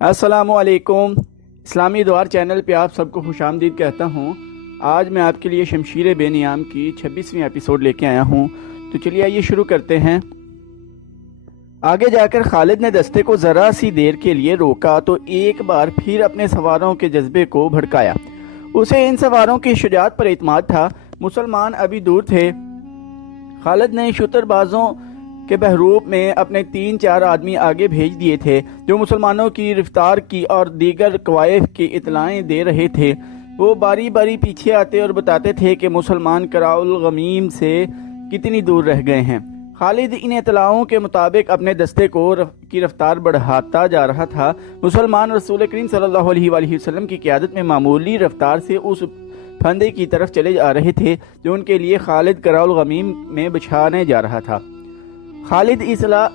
السلام علیکم۔ اسلامی دوار چینل پہ آپ سب کو خوش آمدید کہتا ہوں۔ آج میں آپ کے لیے شمشیر بے نیام کی 26ویں ایپیسوڈ لے کے آیا ہوں، تو چلیے آئیے شروع کرتے ہیں۔ آگے جا کر خالد نے دستے کو ذرا سی دیر کے لیے روکا تو ایک بار پھر اپنے سواروں کے جذبے کو بھڑکایا۔ اسے ان سواروں کی شجاعت پر اعتماد تھا۔ مسلمان ابھی دور تھے۔ خالد نے شتر بازوں کے بحروب میں اپنے 3-4 آدمی آگے بھیج دیے تھے جو مسلمانوں کی رفتار کی اور دیگر قوائف کی اطلاعیں دے رہے تھے۔ وہ باری باری پیچھے آتے اور بتاتے تھے کہ مسلمان کراؤ الغمیم سے کتنی دور رہ گئے ہیں۔ خالد ان اطلاعوں کے مطابق اپنے دستے کی رفتار بڑھاتا جا رہا تھا۔ مسلمان رسول کریم صلی اللہ علیہ وآلہ وسلم کی قیادت میں معمولی رفتار سے اس پھندے کی طرف چلے جا رہے تھے جو ان کے لیے خالد کراؤ الغمیم میں بچھانے جا رہا تھا۔ خالد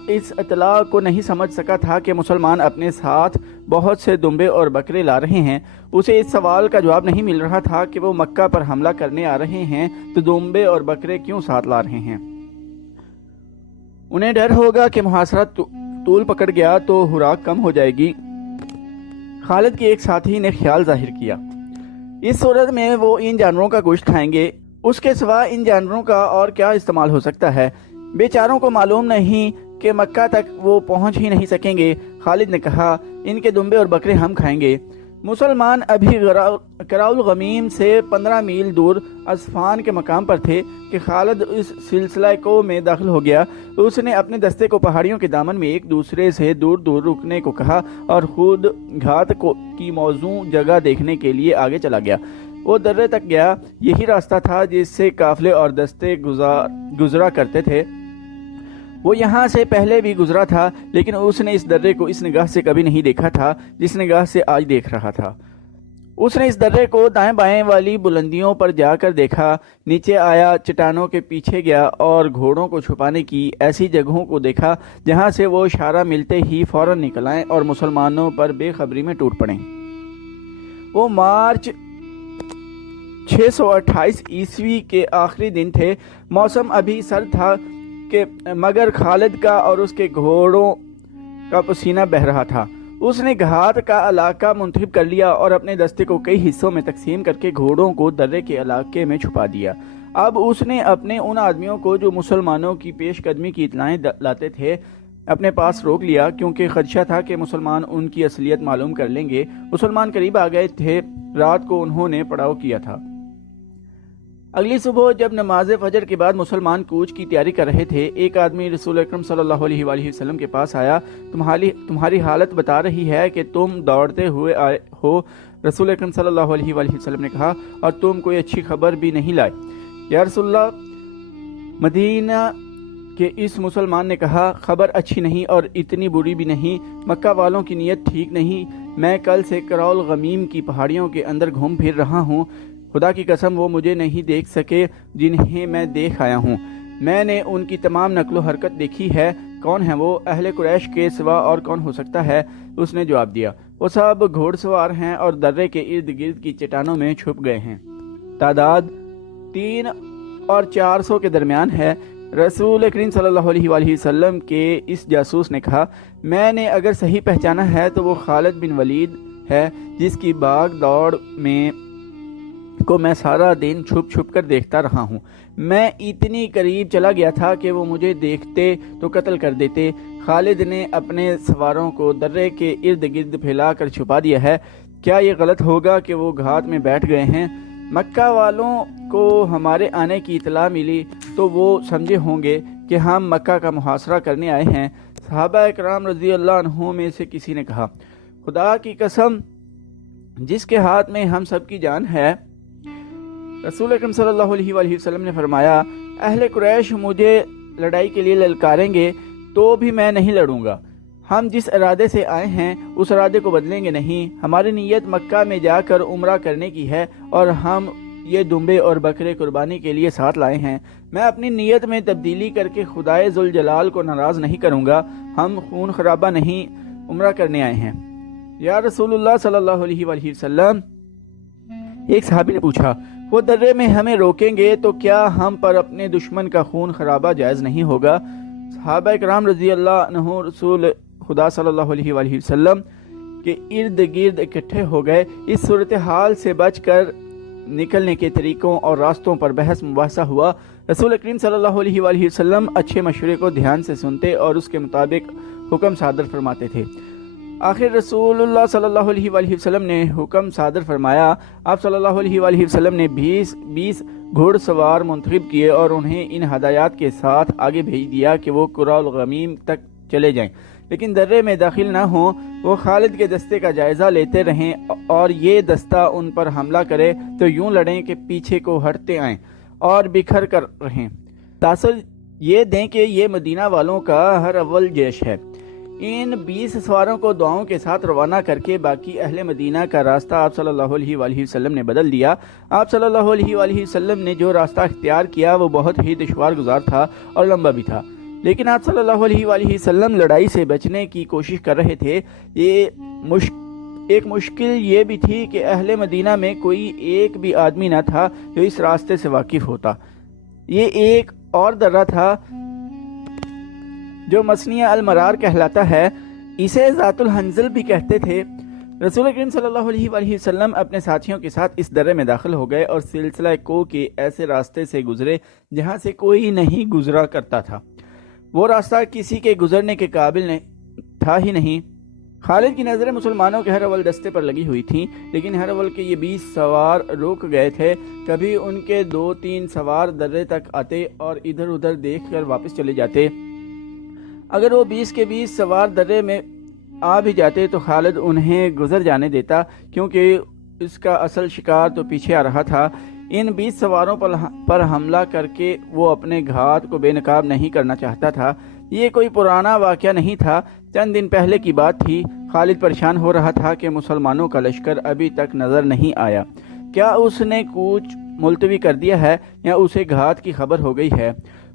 اس اطلاع کو نہیں سمجھ سکا تھا کہ مسلمان اپنے ساتھ بہت سے دمبے اور بکرے لا رہے ہیں۔ اسے اس سوال کا جواب نہیں مل رہا تھا کہ وہ مکہ پر حملہ کرنے آ رہے ہیں تو دمبے اور بکرے کیوں ساتھ لا رہے ہیں۔ انہیں ڈر ہوگا کہ محاصرہ طول پکڑ گیا تو خوراک کم ہو جائے گی۔ خالد کے ایک ساتھی نے خیال ظاہر کیا، اس صورت میں وہ ان جانوروں کا گوشت کھائیں گے، اس کے سوا ان جانوروں کا اور کیا استعمال ہو سکتا ہے؟ بیچاروں کو معلوم نہیں کہ مکہ تک وہ پہنچ ہی نہیں سکیں گے۔ خالد نے کہا، ان کے دمبے اور بکرے ہم کھائیں گے۔ مسلمان ابھی کراؤ الغمیم سے 15 میل دور اصفان کے مقام پر تھے کہ خالد اس سلسلہ کو میں داخل ہو گیا۔ اس نے اپنے دستے کو پہاڑیوں کے دامن میں ایک دوسرے سے دور دور رکنے کو کہا اور خود گھات کی موزوں جگہ دیکھنے کے لیے آگے چلا گیا۔ وہ درے تک گیا۔ یہی راستہ تھا جس سے قافلے اور دستے گزرا کرتے تھے۔ وہ یہاں سے پہلے بھی گزرا تھا، لیکن اس نے اس درے کو اس نگاہ سے کبھی نہیں دیکھا تھا جس نگاہ سے آج دیکھ رہا تھا۔ اس نے اس درے کو دائیں بائیں والی بلندیوں پر جا کر دیکھا، نیچے آیا، چٹانوں کے پیچھے گیا اور گھوڑوں کو چھپانے کی ایسی جگہوں کو دیکھا جہاں سے وہ اشارہ ملتے ہی فوراً نکل آئیں اور مسلمانوں پر بے خبری میں ٹوٹ پڑیں۔ وہ مارچ 628 عیسوی کے آخری دن تھے۔ موسم ابھی سرد تھا مگر خالد کا اور اس کے گھوڑوں کا پسینہ بہہ رہا تھا۔ اس نے گھات کا علاقہ منتخب کر لیا اور اپنے دستے کو کئی حصوں میں تقسیم کر کے گھوڑوں کو درے کے علاقے میں چھپا دیا۔ اب اس نے اپنے ان آدمیوں کو جو مسلمانوں کی پیش قدمی کی اطلاعیں لاتے تھے اپنے پاس روک لیا، کیونکہ خدشہ تھا کہ مسلمان ان کی اصلیت معلوم کر لیں گے۔ مسلمان قریب آ گئے تھے۔ رات کو انہوں نے پڑاؤ کیا تھا۔ اگلی صبح جب نماز فجر کے بعد مسلمان کوچ کی تیاری کر رہے تھے، ایک آدمی رسول اکرم صلی اللہ علیہ وآلہ وسلم کے پاس آیا۔ تمہاری حالت بتا رہی ہے کہ تم دوڑتے ہوئے آئے ہو۔ رسول اکرم صلی اللہ علیہ وآلہ وسلم نے کہا، اور تم کوئی اچھی خبر بھی نہیں لائے؟ یا رسول اللہ، مدینہ کے اس مسلمان نے کہا، خبر اچھی نہیں اور اتنی بری بھی نہیں۔ مکہ والوں کی نیت ٹھیک نہیں۔ میں کل سے کراؤ الغمیم کی پہاڑیوں کے اندر گھوم پھر رہا ہوں۔ خدا کی قسم وہ مجھے نہیں دیکھ سکے جنہیں میں دیکھ آیا ہوں۔ میں نے ان کی تمام نقل و حرکت دیکھی ہے۔ کون ہیں وہ؟ اہل قریش کے سوا اور کون ہو سکتا ہے؟ اس نے جواب دیا، وہ سب گھوڑ سوار ہیں اور درے کے ارد گرد کی چٹانوں میں چھپ گئے ہیں۔ تعداد 300 اور 400 کے درمیان ہے۔ رسول کریم صلی اللہ علیہ وآلہ وسلم کے اس جاسوس نے کہا، میں نے اگر صحیح پہچانا ہے تو وہ خالد بن ولید ہے جس کی بھاگ دوڑ کو میں سارا دن چھپ چھپ کر دیکھتا رہا ہوں۔ میں اتنی قریب چلا گیا تھا کہ وہ مجھے دیکھتے تو قتل کر دیتے۔ خالد نے اپنے سواروں کو درے کے ارد گرد پھیلا کر چھپا دیا ہے۔ کیا یہ غلط ہوگا کہ وہ گھات میں بیٹھ گئے ہیں؟ مکہ والوں کو ہمارے آنے کی اطلاع ملی تو وہ سمجھے ہوں گے کہ ہم مکہ کا محاصرہ کرنے آئے ہیں۔ صحابہ اکرام رضی اللہ عنہ میں سے کسی نے کہا، خدا کی قسم جس کے ہاتھ میں ہم سب کی جان ہے۔ رسول اکرم صلی اللہ علیہ وآلہ وسلم نے فرمایا، اہل قریش مجھے لڑائی کے لیے للکاریں گے تو بھی میں نہیں لڑوں گا۔ ہم جس ارادے سے آئے ہیں اس ارادے کو بدلیں گے نہیں۔ ہماری نیت مکہ میں جا کر عمرہ کرنے کی ہے اور ہم یہ دمبے اور بکرے قربانی کے لیے ساتھ لائے ہیں۔ میں اپنی نیت میں تبدیلی کر کے خدائے ذوالجلال کو ناراض نہیں کروں گا۔ ہم خون خرابہ نہیں عمرہ کرنے آئے ہیں۔ یا رسول اللہ صلی اللہ علیہ وآلہ وسلم، ایک صحابی نے پوچھا، وہ درے میں ہمیں روکیں گے تو کیا ہم پر اپنے دشمن کا خون خرابہ جائز نہیں ہوگا؟ صحابہ کرام رضی اللہ عنہ رسول خدا صلی اللہ علیہ وآلہ وسلم کے ارد گرد اکٹھے ہو گئے۔ اس صورتحال سے بچ کر نکلنے کے طریقوں اور راستوں پر بحث مباحثہ ہوا۔ رسول کریم صلی اللہ علیہ وآلہ وسلم اچھے مشورے کو دھیان سے سنتے اور اس کے مطابق حکم صادر فرماتے تھے۔ آخر رسول اللہ صلی اللہ علیہ وآلہ وسلم نے حکم صادر فرمایا۔ آپ صلی اللہ علیہ وآلہ وسلم نے 20 گھوڑ سوار منتخب کیے اور انہیں ان ہدایات کے ساتھ آگے بھیج دیا کہ وہ قرى الغمیم تک چلے جائیں، لیکن درے میں داخل نہ ہوں۔ وہ خالد کے دستے کا جائزہ لیتے رہیں اور یہ دستہ ان پر حملہ کرے تو یوں لڑیں کہ پیچھے کو ہٹتے آئیں اور بکھر کر رہیں۔ تاثر یہ دیں کہ یہ مدینہ والوں کا ہر اول جیش ہے۔ ان 20 سواروں کو دعاؤں کے ساتھ روانہ کر کے باقی اہل مدینہ کا راستہ آپ صلی اللہ علیہ وآلہ وسلم نے بدل دیا۔ آپ صلی اللہ علیہ وآلہ وسلم نے جو راستہ اختیار کیا وہ بہت ہی دشوار گزار تھا اور لمبا بھی تھا، لیکن آپ صلی اللہ علیہ وآلہ وسلم لڑائی سے بچنے کی کوشش کر رہے تھے۔ ایک مشکل یہ بھی تھی کہ اہل مدینہ میں کوئی ایک بھی آدمی نہ تھا جو اس راستے سے واقف ہوتا۔ یہ ایک اور درہ تھا جو مسنیہ المرار کہلاتا ہے، اسے ذات الحنظل بھی کہتے تھے۔ رسول کریم صلی اللہ علیہ وآلہ وسلم اپنے ساتھیوں کے ساتھ اس درے میں داخل ہو گئے اور سلسلہ کو کے ایسے راستے سے گزرے جہاں سے کوئی نہیں گزرا کرتا تھا۔ وہ راستہ کسی کے گزرنے کے قابل تھا ہی نہیں۔ خالد کی نظریں مسلمانوں کے ہر اول دستے پر لگی ہوئی تھیں، لیکن ہر اول کے یہ 20 سوار رک گئے تھے۔ کبھی ان کے 2-3 سوار درے تک آتے اور ادھر ادھر دیکھ کر واپس چلے جاتے۔ اگر وہ 20 کے 20 سوار درے میں آ بھی جاتے تو خالد انہیں گزر جانے دیتا، کیونکہ اس کا اصل شکار تو پیچھے آ رہا تھا۔ ان 20 سواروں پر حملہ کر کے وہ اپنے گھات کو بے نقاب نہیں کرنا چاہتا تھا۔ یہ کوئی پرانا واقعہ نہیں تھا، چند دن پہلے کی بات تھی۔ خالد پریشان ہو رہا تھا کہ مسلمانوں کا لشکر ابھی تک نظر نہیں آیا۔ کیا اس نے کوچ ملتوی کر دیا ہے یا اسے گھات کی خبر ہو گئی ہے؟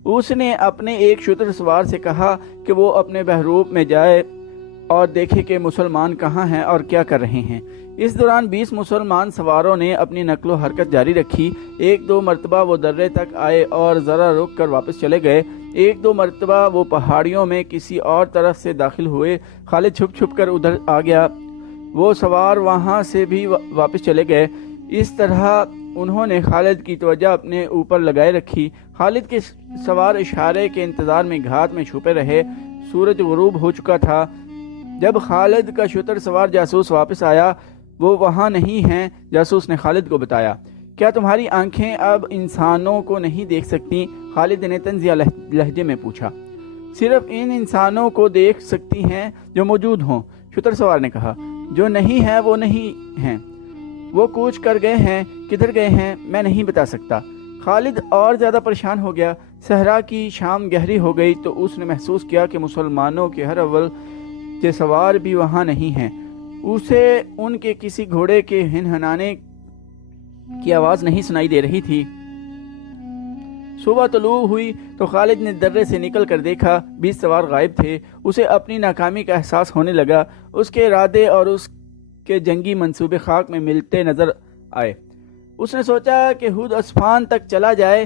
اس نے اپنے ایک شتر سوار سے کہا کہ وہ اپنے بحروب میں جائے اور دیکھے کہ مسلمان کہاں ہیں اور کیا کر رہے ہیں۔ اس دوران 20 مسلمان سواروں نے اپنی نقل و حرکت جاری رکھی۔ 1-2 مرتبہ وہ درے تک آئے اور ذرا رک کر واپس چلے گئے۔ 1-2 مرتبہ وہ پہاڑیوں میں کسی اور طرف سے داخل ہوئے۔ خالد چھپ کر ادھر آ گیا، وہ سوار وہاں سے بھی واپس چلے گئے۔ اس طرح انہوں نے خالد کی توجہ اپنے اوپر لگائے رکھی۔ خالد کے سوار اشارے کے انتظار میں گھات میں چھپے رہے۔ سورج غروب ہو چکا تھا۔ جب خالد کا شتر سوار جاسوس واپس آیا، وہ وہاں نہیں ہیں۔ جاسوس نے خالد کو بتایا، کیا تمہاری آنکھیں اب انسانوں کو نہیں دیکھ سکتی؟ خالد نے طنزیہ لہجے میں پوچھا۔ صرف ان انسانوں کو دیکھ سکتی ہیں جو موجود ہوں، شتر سوار نے کہا۔ جو نہیں ہیں وہ نہیں ہیں، وہ کوچ کر گئے ہیں۔ کدھر گئے ہیں میں نہیں بتا سکتا۔ خالد اور زیادہ پریشان ہو گیا۔ صحرا کی شام گہری ہو گئی تو اس نے محسوس کیا کہ مسلمانوں کے ہر اول کے سوار بھی وہاں نہیں ہیں۔ اسے ان کے کسی گھوڑے کے ہنہنانے کی آواز نہیں سنائی دے رہی تھی۔ صبح طلوع ہوئی تو خالد نے درے سے نکل کر دیکھا 20 سوار غائب تھے۔ اسے اپنی ناکامی کا احساس ہونے لگا۔ اس کے ارادے اور اس کے جنگی منصوبے خاک میں ملتے نظر آئے۔ اس نے سوچا کہ خود اسفان تک چلا جائے،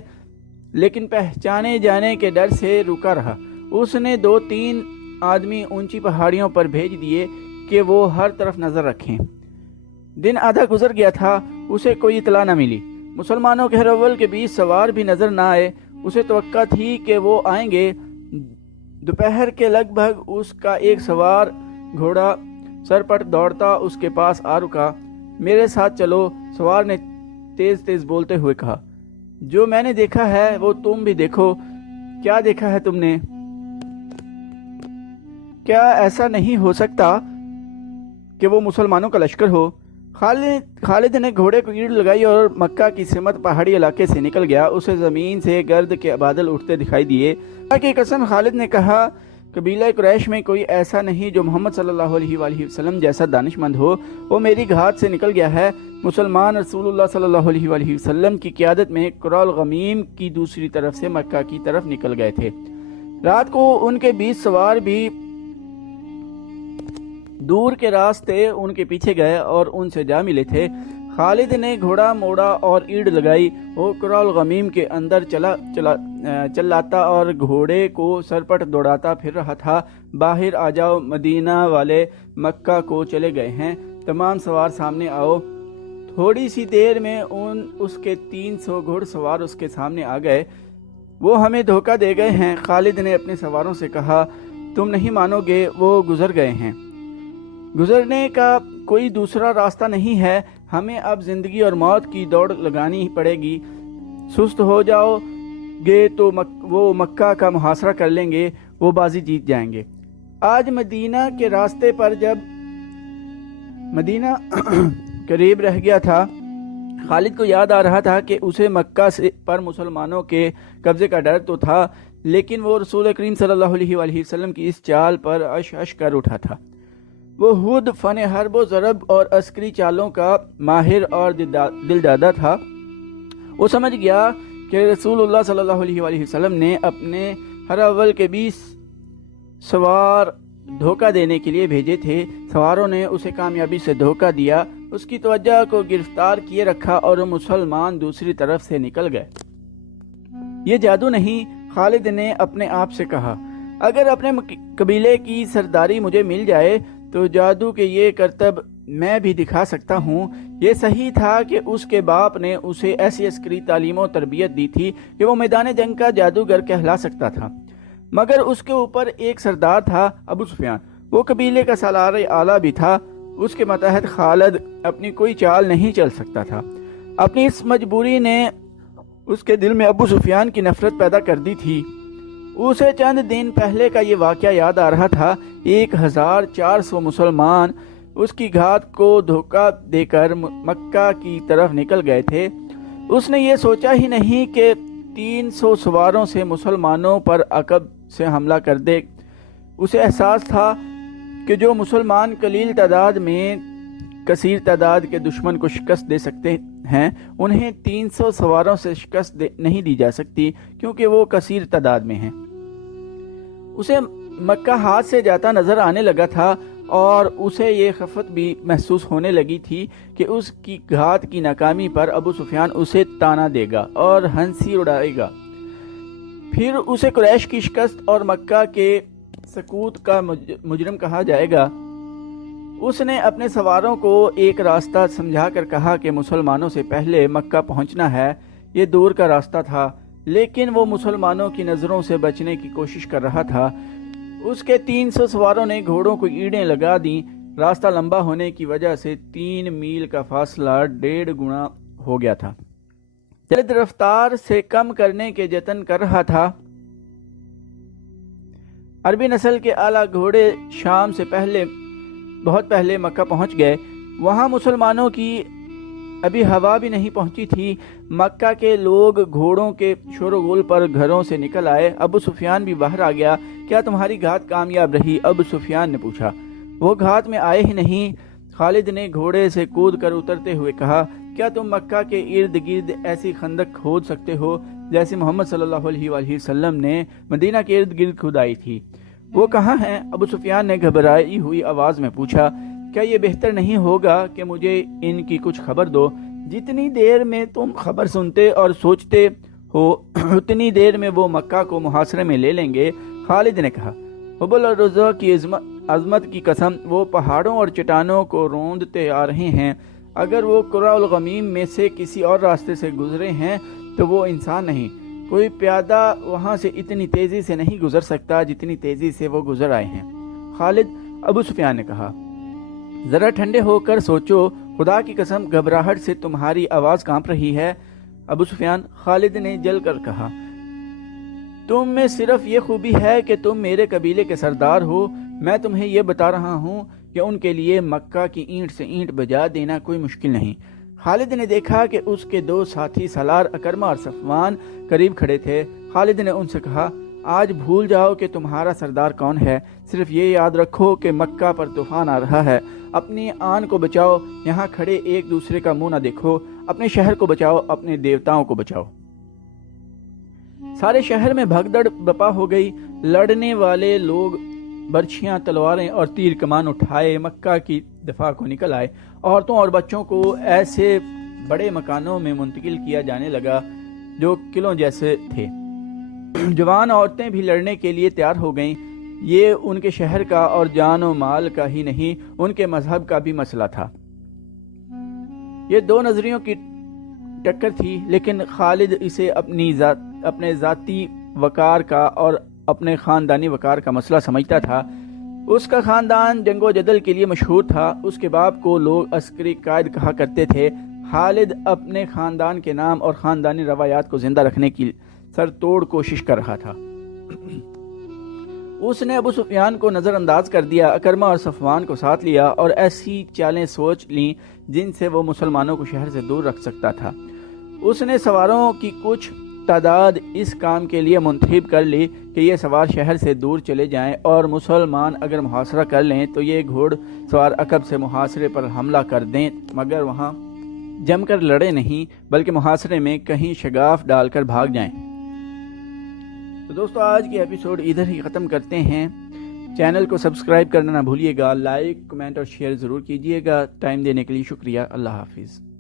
لیکن پہچانے جانے کے ڈر سے رکا رہا۔ اس نے 2-3 آدمی اونچی پہاڑیوں پر بھیج دیے کہ وہ ہر طرف نظر رکھیں۔ دن آدھا گزر گیا تھا، اسے کوئی اطلاع نہ ملی۔ مسلمانوں کے ہر اول کے 20 سوار بھی نظر نہ آئے۔ اسے توقع تھی کہ وہ آئیں گے۔ دوپہر کے لگ بھگ اس کا ایک سوار گھوڑا سرپٹ دوڑتا اس کے پاس آ رکا۔ میرے ساتھ چلو، سوار نے تیز تیز بولتے ہوئے کہا۔ جو میں نے دیکھا ہے وہ تم بھی دیکھو۔ کیا دیکھا ہے تم نے؟ کیا ایسا نہیں ہو سکتا کہ وہ مسلمانوں کا لشکر ہو؟ خالد نے گھوڑے کو ایڑ لگائی اور مکہ کی سمت پہاڑی علاقے سے نکل گیا۔ اسے زمین سے گرد کے بادل اٹھتے دکھائی دیے۔ اللہ کی قسم، خالد نے کہا، قبیلہ قریش میں کوئی ایسا نہیں جو محمد صلی اللہ علیہ وآلہ وسلم جیسا دانش مند ہو۔ وہ میری گھات سے نکل گیا ہے۔ مسلمان رسول اللہ صلی اللہ علیہ وآلہ وسلم کی قیادت میں قرى الغمیم کی دوسری طرف سے مکہ کی طرف نکل گئے تھے۔ رات کو ان کے 20 سوار بھی دور کے راستے ان کے پیچھے گئے اور ان سے جا ملے تھے۔ خالد نے گھوڑا موڑا اور ایڑ لگائی۔ وہ قرہ الغمیم کے اندر چلاتا اور گھوڑے کو سرپٹ دوڑاتا پھر رہا تھا۔ باہر آ جاؤ، مدینہ والے مکہ کو چلے گئے ہیں، تمام سوار سامنے آؤ۔ تھوڑی سی دیر میں اس کے 300 گھڑ سوار اس کے سامنے آ گئے۔ وہ ہمیں دھوکہ دے گئے ہیں، خالد نے اپنے سواروں سے کہا، تم نہیں مانو گے، وہ گزر گئے ہیں، گزرنے کا کوئی دوسرا راستہ نہیں ہے، ہمیں اب زندگی اور موت کی دوڑ لگانی پڑے گی، سست ہو جاؤ گے تو وہ مکہ کا محاصرہ کر لیں گے، وہ بازی جیت جائیں گے۔ آج مدینہ کے راستے پر جب مدینہ قریب رہ گیا تھا، خالد کو یاد آ رہا تھا کہ اسے مکہ پر مسلمانوں کے قبضے کا ڈر تو تھا، لیکن وہ رسول کریم صلی اللہ علیہ وآلہ وسلم کی اس چال پر عش کر اٹھا تھا۔ وہ خود فن حرب و ضرب اور عسکری چالوں کا ماہر اور دل دادا تھا۔ وہ سمجھ گیا کہ رسول اللہ صلی اللہ علیہ وآلہ وسلم نے اپنے ہر اول کے 20 سوار دھوکہ دینے کے لیے بھیجے تھے۔ سواروں نے اسے کامیابی سے دھوکہ دیا، اس کی توجہ کو گرفتار کیے رکھا اور مسلمان دوسری طرف سے نکل گئے۔ یہ جادو نہیں، خالد نے اپنے آپ سے کہا، اگر اپنے قبیلے کی سرداری مجھے مل جائے تو جادو کے یہ کرتب میں بھی دکھا سکتا ہوں۔ یہ صحیح تھا کہ اس کے باپ نے اسے ایسی عسکری تعلیم و تربیت دی تھی کہ وہ میدان جنگ کا جادوگر کہلا سکتا تھا، مگر اس کے اوپر ایک سردار تھا، ابو سفیان، وہ قبیلے کا سالار اعلیٰ بھی تھا، اس کے ماتحت خالد اپنی کوئی چال نہیں چل سکتا تھا۔ اپنی اس مجبوری نے اس کے دل میں ابو سفیان کی نفرت پیدا کر دی تھی۔ اسے چند دن پہلے کا یہ واقعہ یاد آ رہا تھا۔ 1400 مسلمان اس کی گھات کو دھوکہ دے کر مکہ کی طرف نکل گئے تھے۔ اس نے یہ سوچا ہی نہیں کہ 300 سواروں سے مسلمانوں پر عقب سے حملہ کر دے۔ اسے احساس تھا کہ جو مسلمان قلیل تعداد میں کثیر تعداد کے دشمن کو شکست دے سکتے ہیں، انہیں 300 سواروں سے شکست نہیں دی جا سکتی، کیونکہ وہ کثیر تعداد میں ہیں۔ اسے مکہ ہاتھ سے جاتا نظر آنے لگا تھا اور اسے یہ خفت بھی محسوس ہونے لگی تھی کہ اس کی گھات کی ناکامی پر ابو سفیان اسے تانا دے گا اور ہنسی اڑائے گا، پھر اسے قریش کی شکست اور مکہ کے سقوط کا مجرم کہا جائے گا۔ اس نے اپنے سواروں کو ایک راستہ سمجھا کر کہا کہ مسلمانوں سے پہلے مکہ پہنچنا ہے۔ یہ دور کا راستہ تھا، لیکن وہ مسلمانوں کی نظروں سے بچنے کی کوشش کر رہا تھا۔ اس کے 300 سواروں نے گھوڑوں کو ایڑیں لگا دیں۔ راستہ لمبا ہونے کی وجہ سے 3 میل کا فاصلہ 1.5 گنا ہو گیا تھا۔ جلد رفتار سے کم کرنے کے جتن کر رہا تھا۔ عربی نسل کے اعلیٰ گھوڑے شام سے بہت پہلے مکہ پہنچ گئے۔ وہاں مسلمانوں کی ابھی ہوا بھی نہیں پہنچی تھی۔ مکہ کے لوگ گھوڑوں کے شور و غل پر گھروں سے نکل آئے۔ ابو سفیان بھی باہر آ گیا۔ کیا تمہاری گھات کامیاب رہی؟ ابو سفیان نے پوچھا۔ وہ گھات میں آئے ہی نہیں، خالد نے گھوڑے سے کود کر اترتے ہوئے کہا، کیا تم مکہ کے ارد گرد ایسی خندق کھود سکتے ہو جیسے محمد صلی اللہ علیہ وآلہ وسلم نے مدینہ کے ارد گرد کھدائی تھی؟ وہ کہاں ہیں؟ ابو سفیان نے گھبرائی ہوئی آواز میں پوچھا۔ کیا یہ بہتر نہیں ہوگا کہ مجھے ان کی کچھ خبر دو؟ جتنی دیر میں تم خبر سنتے اور سوچتے ہو اتنی دیر میں وہ مکہ کو محاصرے میں لے لیں گے، خالد نے کہا۔ حبل اور رضا کی عظمت کی قسم، وہ پہاڑوں اور چٹانوں کو روندتے آ رہے ہیں۔ اگر وہ قرہ الغمیم میں سے کسی اور راستے سے گزرے ہیں تو وہ انسان نہیں، کوئی پیادہ وہاں سے اتنی تیزی سے نہیں گزر سکتا جتنی تیزی سے وہ گزر آئے ہیں۔ خالد، ابو سفیان نے کہا، ذرا ٹھنڈے ہو کر سوچو، خدا کی قسم گھبراہٹ سے تمہاری آواز کانپ رہی ہے۔ ابو سفیان، خالد نے جل کر کہا، تم میں صرف یہ خوبی ہے کہ تم میرے قبیلے کے سردار ہو۔ میں تمہیں یہ بتا رہا ہوں کہ ان کے لیے مکہ کی اینٹ سے اینٹ بجا دینا کوئی مشکل نہیں۔ خالد نے دیکھا کہ اس کے 2 ساتھی سالار اکرمہ اور صفوان قریب کھڑے تھے۔ خالد نے ان سے کہا، آج بھول جاؤ کہ تمہارا سردار کون ہے، صرف یہ یاد رکھو کہ مکہ پر طوفان آ رہا ہے۔ اپنی آن کو بچاؤ، یہاں کھڑے ایک دوسرے کا منہ نہ دیکھو، اپنے شہر کو بچاؤ، اپنے دیوتاؤں کو بچاؤ۔ سارے شہر میں بھگدڑ بپا ہو گئی۔ لڑنے والے لوگ برچھیاں، تلواریں اور تیر کمان اٹھائے مکہ کی دفاع کو نکل آئے۔ عورتوں اور بچوں کو ایسے بڑے مکانوں میں منتقل کیا جانے لگا جو قلعوں جیسے تھے۔ جوان عورتیں بھی لڑنے کے لیے تیار ہو گئیں۔ یہ ان کے شہر کا اور جان و مال کا ہی نہیں، ان کے مذہب کا بھی مسئلہ تھا۔ یہ دو نظریوں کی ٹکر تھی، لیکن خالد اسے اپنے ذاتی وقار کا اور اپنے خاندانی وقار کا مسئلہ سمجھتا تھا۔ اس کا خاندان جنگ و جدل کے لیے مشہور تھا۔ اس کے باپ کو لوگ عسکری قائد کہا کرتے تھے۔ خالد اپنے خاندان کے نام اور خاندانی روایات کو زندہ رکھنے کی سر توڑ کوشش کر رہا تھا۔ اس نے ابو سفیان کو نظر انداز کر دیا، اکرمہ اور صفوان کو ساتھ لیا اور ایسی چالیں سوچ لیں جن سے وہ مسلمانوں کو شہر سے دور رکھ سکتا تھا۔ اس نے سواروں کی کچھ تعداد اس کام کے لیے منتخب کر لی کہ یہ سوار شہر سے دور چلے جائیں اور مسلمان اگر محاصرہ کر لیں تو یہ گھوڑ سوار عقب سے محاصرے پر حملہ کر دیں، مگر وہاں جم کر لڑے نہیں بلکہ محاصرے میں کہیں شگاف ڈال کر بھاگ جائیں۔ تو دوستو آج کی ایپیسوڈ ادھر ہی ختم کرتے ہیں۔ چینل کو سبسکرائب کرنا نہ بھولیے گا، لائک، کمنٹ اور شیئر ضرور کیجیے گا۔ ٹائم دینے کے لیے شکریہ۔ اللہ حافظ۔